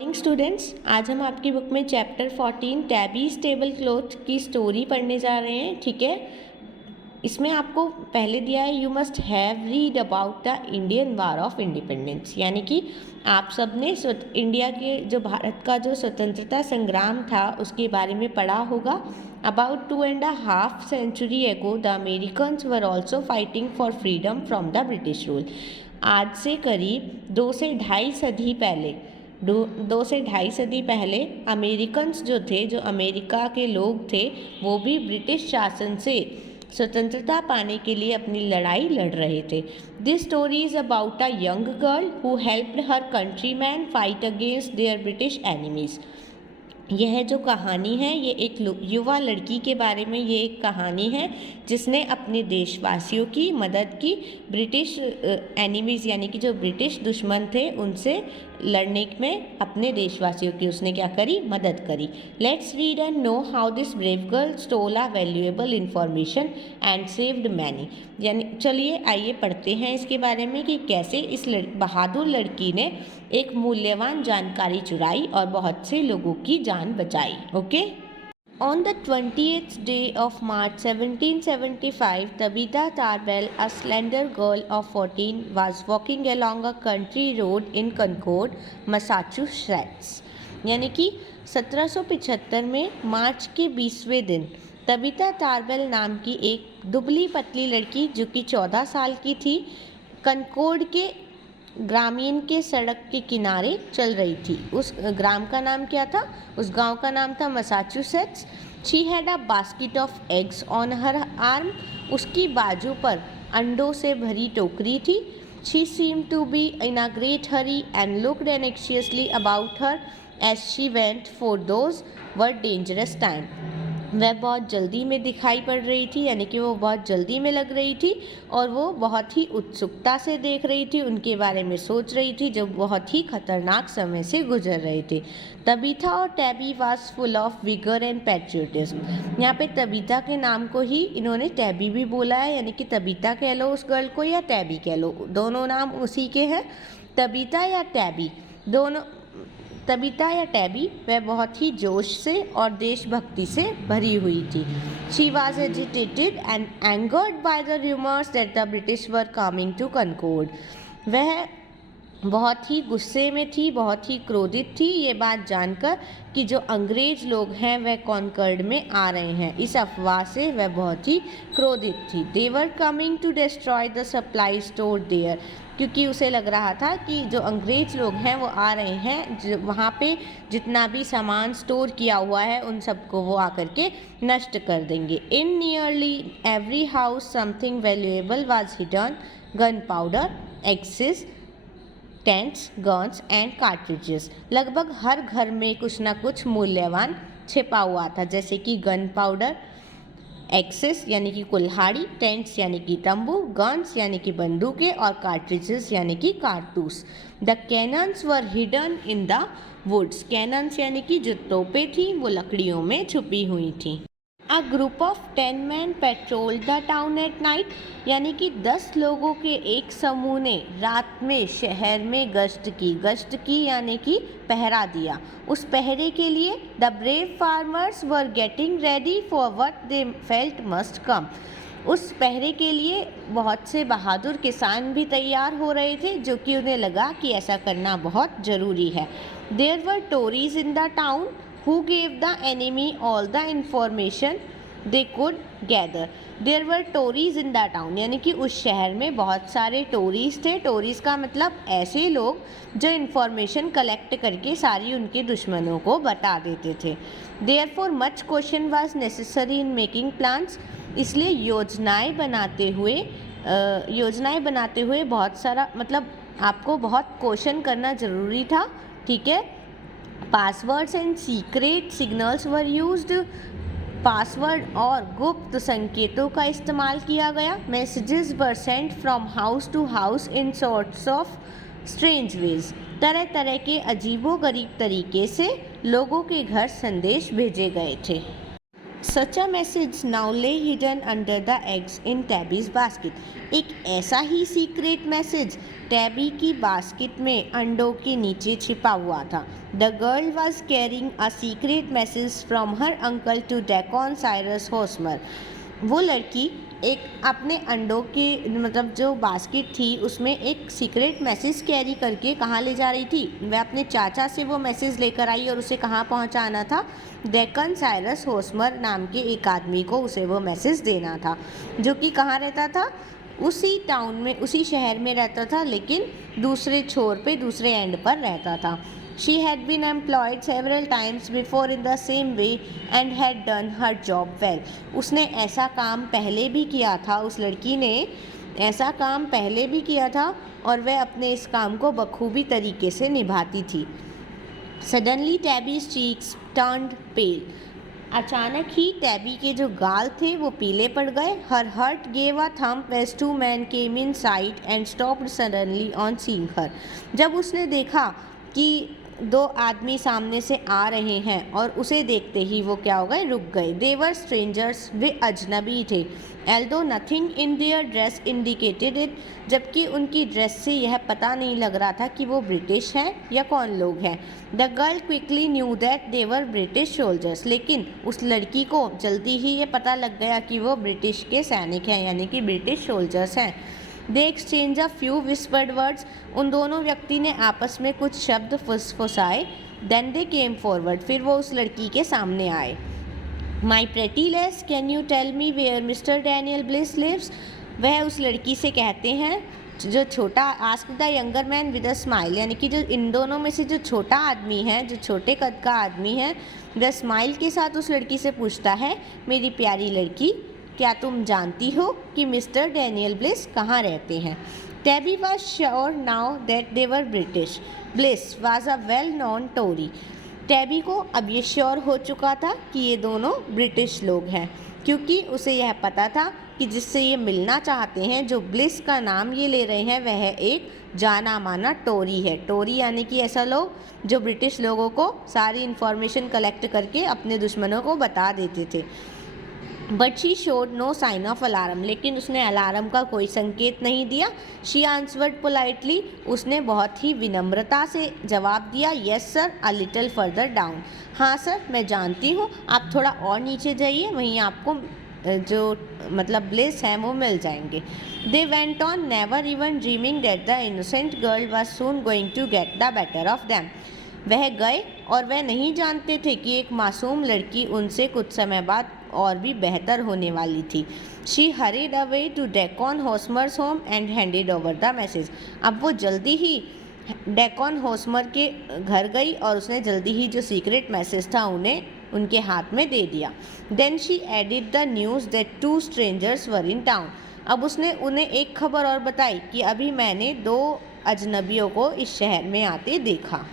Morning students, आज हम आपकी बुक में चैप्टर 14 टैबीज टेबल क्लॉथ की स्टोरी पढ़ने जा रहे हैं। ठीक है, इसमें आपको पहले दिया है you must have read about the Indian war of independence, यानी कि आप सब ने इंडिया के जो भारत का जो स्वतंत्रता संग्राम था उसके बारे में पढ़ा होगा। About 2.5 century ago the Americans were also fighting for freedom from the British rule. आज से करीब 2 से 2.5 सदी पहले 2 से 2.5 सदी पहले अमेरिकन्स जो थे, जो अमेरिका के लोग थे, वो भी ब्रिटिश शासन से स्वतंत्रता पाने के लिए अपनी लड़ाई लड़ रहे थे। This story is about a young girl who helped her countryman fight against their British enemies. यह जो कहानी है ये एक युवा लड़की के बारे में ये एक कहानी है जिसने अपने देशवासियों की मदद की, ब्रिटिश एनिमीज़ यानी कि जो ब्रिटिश दुश्मन थे उनसे लड़ने में अपने देशवासियों की उसने क्या करी, मदद करी। Let's read and know how this brave girl stole a valuable information and saved many. यानी चलिए आइए पढ़ते हैं इसके बारे में कि कैसे इस बहादुर लड़की ने एक मूल्यवान जानकारी चुराई और बहुत से लोगों की जान बचाई। Okay. On the 20th day of March 1775, Tabitha Tarbell, a slender girl of 14, was walking along a country road in Concord, Massachusetts. यानी कि 1775 में मार्च के 20वें दिन तबीता टार्बेल नाम की एक दुबली पतली लड़की जो कि 14 साल की थी, कनकोर्ड के ग्रामीण के सड़क के किनारे चल रही थी। उस ग्राम का नाम क्या था? उस गांव का नाम था Massachusetts. She had a basket of eggs on her arm. उसकी बाजू पर अंडों से भरी टोकरी थी। She seem to be in a great hurry and looked anxiously about her as she went for those were dangerous time. वह बहुत जल्दी में दिखाई पड़ रही थी, यानी कि वो बहुत जल्दी में लग रही थी और वो बहुत ही उत्सुकता से देख रही थी, उनके बारे में सोच रही थी जो बहुत ही खतरनाक समय से गुजर रहे थे। तबीथा और tabby was full of vigour and patriotism. यहाँ पे तबीथा के नाम को ही इन्होंने टैबी भी बोला है, यानी कि तबीथा कह लो उस गर्ल को या टैबी कह लो, दोनों नाम उसी के हैं। तबीथा या टैबी दोनों, तबीता या टैबी वह बहुत ही जोश से और देशभक्ति से भरी हुई थी। She was agitated and angered by the rumours that the British were coming to Concord. वह बहुत ही गुस्से में थी, बहुत ही क्रोधित थी ये बात जानकर कि जो अंग्रेज लोग हैं वह कॉनकर्ड में आ रहे हैं। इस अफवाह से वह बहुत ही क्रोधित थी। They were coming to destroy the supply store there, क्योंकि उसे लग रहा था कि जो अंग्रेज लोग हैं वो आ रहे हैं, वहाँ पे जितना भी सामान स्टोर किया हुआ है उन सबको वो आकर के नष्ट कर देंगे। इन nearly every house something valuable was hidden, gun powder, axis, tents, guns and cartridges. लगभग हर घर में कुछ ना कुछ मूल्यवान छिपा हुआ था, जैसे कि गन पाउडर, एक्सेस यानी कि कुल्हाड़ी, टेंट्स यानी कि तंबू, गन्स यानी कि बंदूकें और कार्ट्रिजेस यानी कि कारतूस। The cannons were hidden in the woods. Cannons यानी कि जो तोपें थी वो लकड़ियों में छुपी हुई थी। A group of 10 men petrol the town at night, यानी कि 10 लोगों के एक समूह ने रात में शहर में गश्त की यानी कि पहरा दिया। उस पहरे के लिए the brave farmers were getting ready for what they felt must come. उस पहरे के लिए बहुत से बहादुर किसान भी तैयार हो रहे थे, जो कि उन्हें लगा कि ऐसा करना बहुत ज़रूरी है। There were Tories in the town who gave the enemy all the information they could gather. There were Tories in the town, यानी कि उस शहर में बहुत सारे टोरीज थे। टोरीज का मतलब ऐसे लोग जो इंफॉर्मेशन कलेक्ट करके सारी उनके दुश्मनों को बता देते थे। Therefore much caution was necessary in making plans, इसलिए योजनाएं बनाते हुए बहुत सारा मतलब आपको बहुत क्वेश्चन करना ज़रूरी था। ठीक है। Passwords and secret signals were used, password और गुप्त संकेतों का इस्तेमाल किया गया। Messages were sent from house to house in sorts of strange ways, तरह तरह के अजीबोगरीब तरीके से लोगों के घर संदेश भेजे गए थे। Such a message now lay hidden under the eggs in Tabby's basket. एक ऐसा ही सीक्रेट मैसेज टैबी की बास्केट में अंडों के नीचे छिपा हुआ था। The girl was carrying a secret message from her uncle to Deacon Cyrus Hosmer. वो लड़की एक अपने अंडों की मतलब जो बास्केट थी उसमें एक सीक्रेट मैसेज कैरी करके कहाँ ले जा रही थी? वह अपने चाचा से वो मैसेज लेकर आई और उसे कहाँ पहुँचाना था? डेकन साइरस होस्मर नाम के एक आदमी को उसे वो मैसेज देना था, जो कि कहाँ रहता था? उसी टाउन में, उसी शहर में रहता था, लेकिन दूसरे छोर पे, दूसरे एंड पर रहता था। She had been employed several times before in the same way and had done her job well. उसने ऐसा काम पहले भी किया था, उस लड़की ने ऐसा काम पहले भी किया था और वह अपने इस काम को बखूबी तरीके से निभाती थी। Suddenly Tabby's cheeks turned pale. अचानक ही टैबी के जो गाल थे वो पीले पड़ गए। Her heart gave a thump as two men came in sight and stopped suddenly on seeing her. जब उसने देखा कि दो आदमी सामने से आ रहे हैं और उसे देखते ही वो क्या हो गए? रुक गए। दे वर स्ट्रेंजर्स, वे अजनबी थे। Although nothing in their dress indicated it, जबकि उनकी ड्रेस से यह पता नहीं लग रहा था कि वो ब्रिटिश हैं या कौन लोग हैं। The girl quickly knew that they were British soldiers, लेकिन उस लड़की को जल्दी ही ये पता लग गया कि वो ब्रिटिश के सैनिक हैं, यानी कि ब्रिटिश सोल्जर्स हैं। दे exchange a few whispered words, उन दोनों व्यक्ति ने आपस में कुछ शब्द फुसफुसाए। देन दे केम फॉरवर्ड, फिर वो उस लड़की के सामने आए। My pretty lass, can you tell me where mister Daniel Bliss lives? वह उस लड़की से कहते हैं, जो छोटा, ask the younger man with a smile, यानी कि जो इन दोनों में से जो छोटा आदमी है, जो छोटे कद का आदमी है, वह स्माइल के साथ उस लड़की से पूछता है, मेरी प्यारी लड़की, क्या तुम जानती हो कि मिस्टर डैनियल ब्लिस कहाँ रहते हैं? Tabby was sure now that they were British. Bliss was a well known Tory. Tabby को अब ये श्योर हो चुका था कि ये दोनों ब्रिटिश लोग हैं, क्योंकि उसे यह पता था कि जिससे ये मिलना चाहते हैं, जो ब्लिस का नाम ये ले रहे हैं, वह एक जाना माना टोरी है। टोरी यानी कि ऐसा लोग जो ब्रिटिश लोगों को सारी इन्फॉर्मेशन कलेक्ट करके अपने दुश्मनों को बता देते थे। But she showed no sign of alarm, लेकिन उसने अलार्म का कोई संकेत नहीं दिया। शी आंसवर्ड पोलाइटली, उसने बहुत ही विनम्रता से जवाब दिया, yes sir, a little further down. हाँ सर, मैं जानती हूँ, आप थोड़ा और नीचे जाइए, वहीं आपको जो मतलब ब्लिस हैं वो मिल जाएंगे। They went on, never even dreaming that the innocent girl was soon going to get the better of them. वह गए और वह नहीं जानते थे कि एक मासूम लड़की उनसे कुछ समय बाद और भी बेहतर होने वाली थी। She hurried away to Deacon Hosmer's home and handed over the message. अब वो जल्दी ही डेकॉन होस्मर के घर गई और उसने जल्दी ही जो सीक्रेट मैसेज था उन्हें उनके हाथ में दे दिया। Then she added the news that two strangers were in town. अब उसने उन्हें एक खबर और बताई कि अभी मैंने दो अजनबियों को इस शहर में आते देखा।